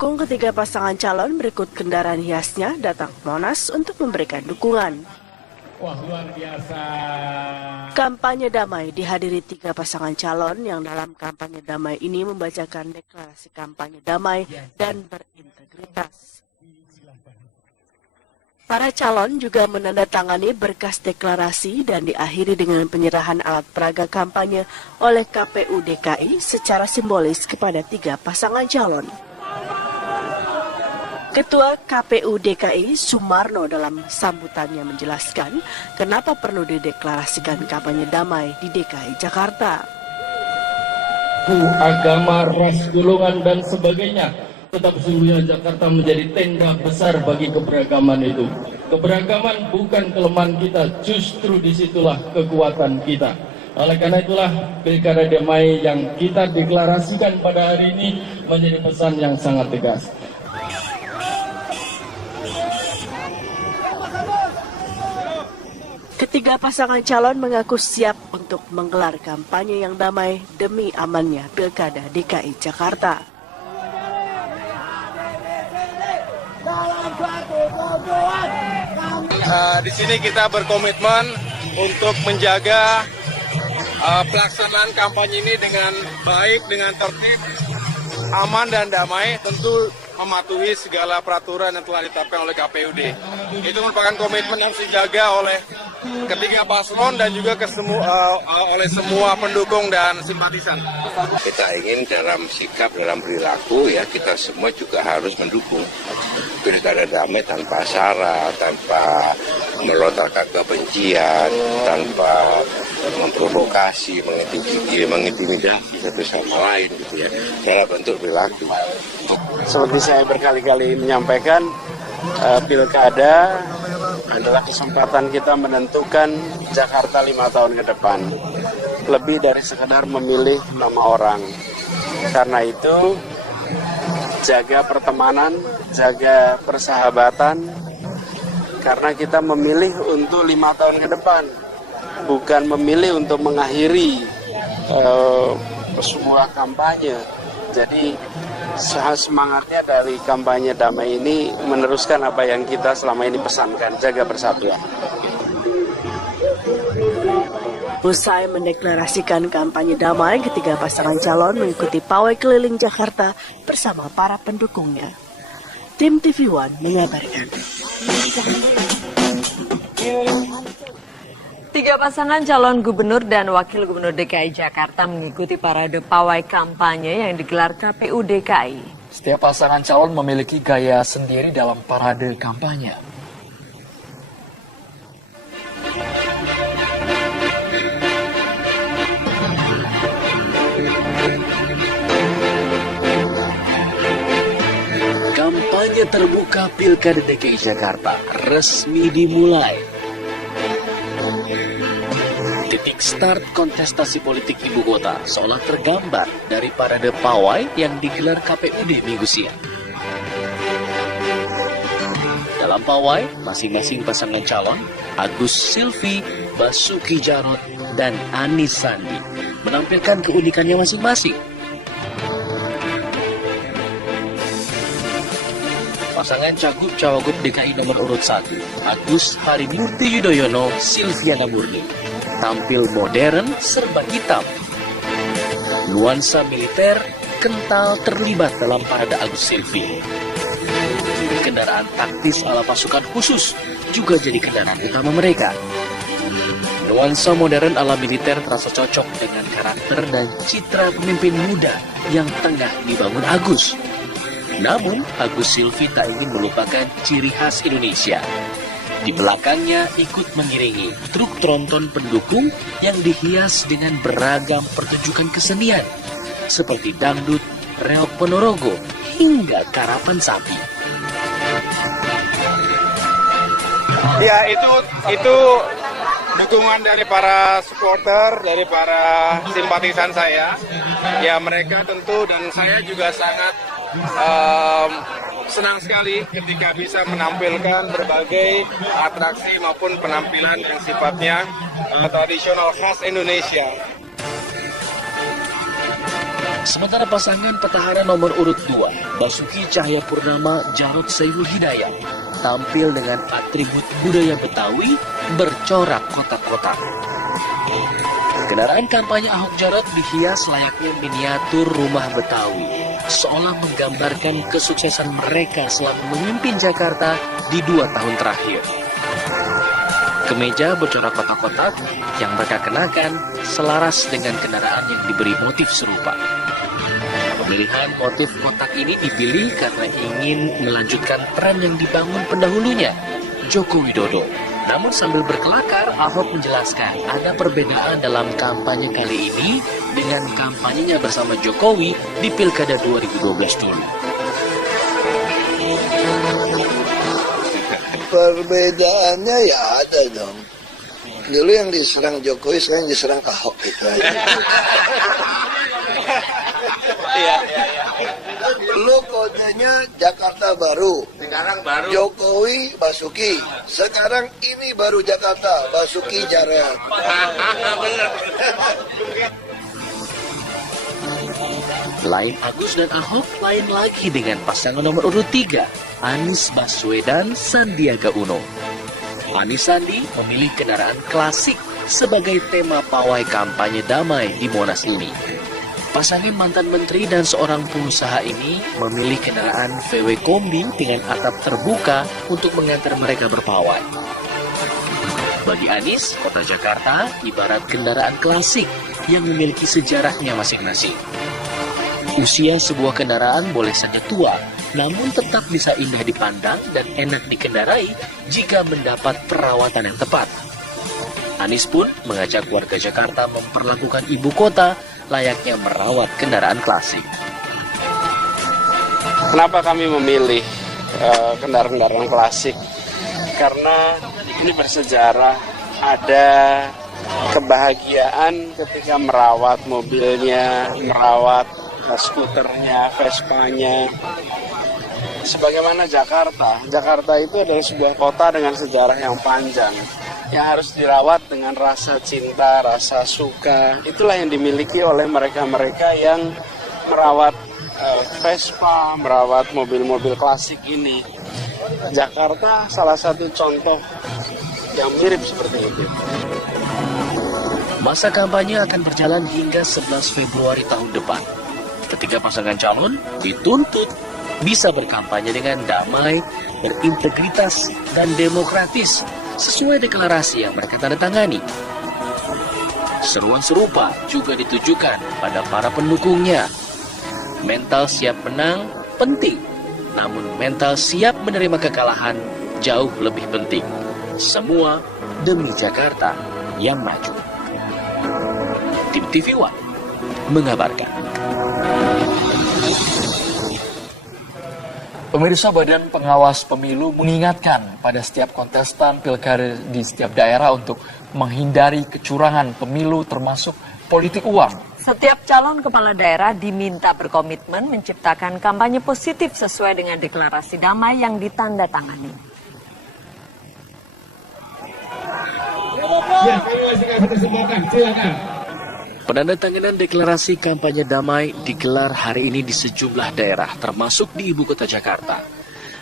Pendukung ketiga pasangan calon berikut kendaraan hiasnya datang ke Monas untuk memberikan dukungan. Wah, luar biasa. Kampanye damai dihadiri tiga pasangan calon yang dalam kampanye damai ini membacakan deklarasi kampanye damai dan berintegritas. Para calon juga menandatangani berkas deklarasi dan diakhiri dengan penyerahan alat peraga kampanye oleh KPU DKI secara simbolis kepada tiga pasangan calon. Ketua KPU DKI Sumarno dalam sambutannya menjelaskan kenapa perlu dideklarasikan kampanye damai di DKI Jakarta. Agama, ras, golongan, dan sebagainya. Tetap sesungguhnya Jakarta menjadi tenda besar bagi keberagaman itu. Keberagaman bukan kelemahan kita, justru disitulah kekuatan kita. Oleh karena itulah Pilkada Damai yang kita deklarasikan pada hari ini menjadi pesan yang sangat tegas. Ketiga pasangan calon mengaku siap untuk menggelar kampanye yang damai demi amannya Pilkada DKI Jakarta. Di sini kita berkomitmen untuk menjaga pelaksanaan kampanye ini dengan baik, dengan tertib, aman dan damai, tentu mematuhi segala peraturan yang telah ditetapkan oleh KPUD. Itu merupakan komitmen yang harus dijaga oleh ketiga paslon dan juga oleh semua pendukung dan simpatisan. Kita ingin dalam sikap, dalam perilaku ya kita semua juga harus mendukung pilkada damai tanpa sara, tanpa melontarkan kebencian, tanpa memprovokasi, mengintimidasi satu sama lain gitu ya. Dalam bentuk perilaku. Seperti saya berkali-kali menyampaikan, pilkada adalah kesempatan kita menentukan Jakarta 5 tahun ke depan. Lebih dari sekedar memilih nama orang. Karena itu, jaga pertemanan, jaga persahabatan, karena kita memilih untuk 5 tahun ke depan. Bukan memilih untuk mengakhiri sebuah kampanye. Jadi, semangatnya dari kampanye damai ini meneruskan apa yang kita selama ini pesankan, jaga persatuan. Usai mendeklarasikan kampanye damai, ketiga pasangan calon mengikuti pawai keliling Jakarta bersama para pendukungnya. Tim TV One mengabarkan. Tiga pasangan calon gubernur dan wakil gubernur DKI Jakarta mengikuti parade pawai kampanye yang digelar KPU DKI. Setiap pasangan calon memiliki gaya sendiri dalam parade kampanye. Kampanye terbuka Pilkada DKI Jakarta resmi dimulai. Titik start kontestasi politik ibu kota seolah tergambar dari parade pawai yang digelar KPUD minggu siang. Dalam pawai, masing-masing pasangan calon, Agus Silvi, Basuki Jarot, dan Anis Sandi, menampilkan keunikannya masing-masing. Pasangan Cagup-Cawagup DKI nomor urut 1, Agus Harimurti Yudhoyono, Silviana Murni, tampil modern serba hitam. Nuansa militer kental terlibat dalam parade Agus Silvi. Kendaraan taktis ala pasukan khusus juga jadi kendaraan utama mereka. Nuansa modern ala militer terasa cocok dengan karakter dan citra pemimpin muda yang tengah dibangun Agus. Namun, Agus Silvi tak ingin melupakan ciri khas Indonesia. Di belakangnya ikut mengiringi truk tronton pendukung yang dihias dengan beragam pertunjukan kesenian seperti dangdut, reok ponorogo, hingga karapan sapi. Ya, itu dukungan dari para supporter, dari para simpatisan saya. Ya, mereka tentu dan saya juga sangat senang sekali ketika bisa menampilkan berbagai atraksi maupun penampilan yang sifatnya tradisional khas Indonesia. Sementara pasangan petahana nomor urut 2, Basuki Cahayapurnama Jarod Saiful Hidayat, tampil dengan atribut budaya Betawi bercorak kotak-kotak. Kendaraan kampanye Ahok Jarot dihias layaknya miniatur rumah Betawi, seolah menggambarkan kesuksesan mereka selama memimpin Jakarta di 2 tahun terakhir. Kemeja bercorak kotak-kotak yang mereka kenakan selaras dengan kendaraan yang diberi motif serupa. Pemilihan motif kotak ini dipilih karena ingin melanjutkan tren yang dibangun pendahulunya, Joko Widodo. Namun sambil berkelakar, Ahok menjelaskan ada perbedaan dalam kampanye kali ini dengan kampanyenya bersama Jokowi di Pilkada 2012 dulu. Perbedaannya ya ada dong. Dulu yang diserang Jokowi, sekarang yang diserang Ahok gitu aja. Dulu kodenya Jakarta Baru. Sekarang baru. Jokowi Basuki. Sekarang ini baru Jakarta, Basuki Jarot. Lain Agus dan Ahok, lain lagi dengan pasangan nomor urut 3, Anies Baswedan Sandiaga Uno. Anies Sandi memilih kendaraan klasik sebagai tema pawai kampanye damai di Monas ini. Pasangan mantan menteri dan seorang pengusaha ini memilih kendaraan VW Kombi dengan atap terbuka untuk mengantar mereka berpawai. Bagi Anies, kota Jakarta ibarat kendaraan klasik yang memiliki sejarahnya masing-masing. Usia sebuah kendaraan boleh saja tua, namun tetap bisa indah dipandang dan enak dikendarai jika mendapat perawatan yang tepat. Anies pun mengajak warga Jakarta memperlakukan ibu kota layaknya merawat kendaraan klasik. Kenapa kami memilih kendaraan-kendaraan klasik? Karena ini bersejarah, ada kebahagiaan ketika merawat mobilnya, merawat skuternya, Vespanya. Sebagaimana Jakarta itu adalah sebuah kota dengan sejarah yang panjang, yang harus dirawat dengan rasa cinta, rasa suka. Itulah yang dimiliki oleh mereka-mereka yang merawat Vespa, merawat mobil-mobil klasik ini. Jakarta salah satu contoh yang mirip seperti itu. Masa kampanye akan berjalan hingga 11 Februari tahun depan. Ketiga pasangan calon dituntut bisa berkampanye dengan damai, berintegritas, dan demokratis sesuai deklarasi yang mereka tanda tangani. Seruan serupa juga ditujukan pada para pendukungnya. Mental siap menang penting, namun mental siap menerima kekalahan jauh lebih penting. Semua demi Jakarta yang maju. Tim TV One mengabarkan. Pemirsa, Badan Pengawas Pemilu mengingatkan pada setiap kontestan pilkada di setiap daerah untuk menghindari kecurangan pemilu termasuk politik uang. Setiap calon kepala daerah diminta berkomitmen menciptakan kampanye positif sesuai dengan deklarasi damai yang ditandatangani. Ya, saya masih kasih kesempatan, silakan. Penandatanganan deklarasi kampanye damai digelar hari ini di sejumlah daerah, termasuk di ibu kota Jakarta.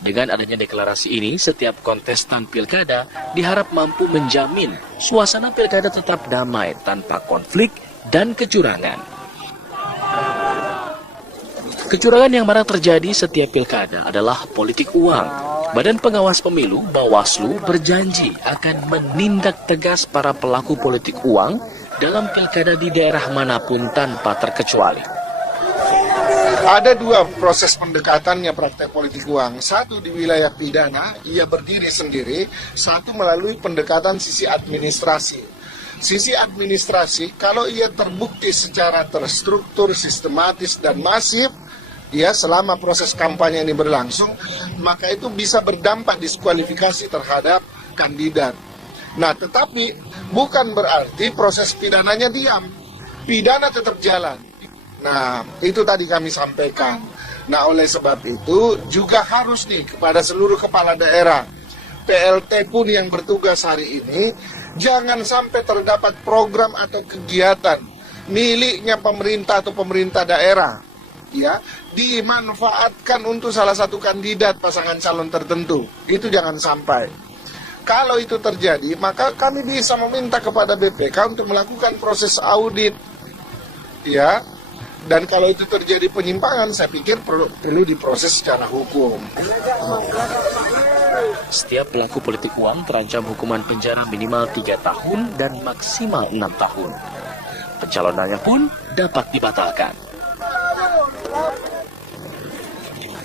Dengan adanya deklarasi ini, setiap kontestan pilkada diharap mampu menjamin suasana pilkada tetap damai tanpa konflik dan kecurangan. Kecurangan yang marak terjadi setiap pilkada adalah politik uang. Badan Pengawas Pemilu, Bawaslu, berjanji akan menindak tegas para pelaku politik uang dalam pilkada di daerah manapun tanpa terkecuali. Ada dua proses pendekatannya praktek politik uang. Satu di wilayah pidana, ia berdiri sendiri. Satu melalui pendekatan sisi administrasi. Sisi administrasi, kalau ia terbukti secara terstruktur, sistematis, dan masif, ya selama proses kampanye ini berlangsung, maka itu bisa berdampak diskualifikasi terhadap kandidat. Nah, tetapi bukan berarti proses pidananya diam. Pidana tetap jalan. Nah, itu tadi kami sampaikan. Nah, oleh sebab itu juga harus nih kepada seluruh kepala daerah, PLT pun yang bertugas hari ini, jangan sampai terdapat program atau kegiatan miliknya pemerintah atau pemerintah daerah, ya, dimanfaatkan untuk salah satu kandidat pasangan calon tertentu. Itu jangan sampai. Kalau itu terjadi, maka kami bisa meminta kepada BPK untuk melakukan proses audit, ya. Dan kalau itu terjadi penyimpangan, saya pikir perlu diproses secara hukum. Setiap pelaku politik uang terancam hukuman penjara minimal 3 tahun dan maksimal 6 tahun. Pencalonannya pun dapat dibatalkan.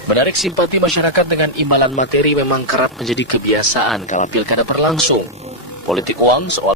Menarik simpati masyarakat dengan imbalan materi memang kerap menjadi kebiasaan kala pilkada berlangsung. Politik uang seolah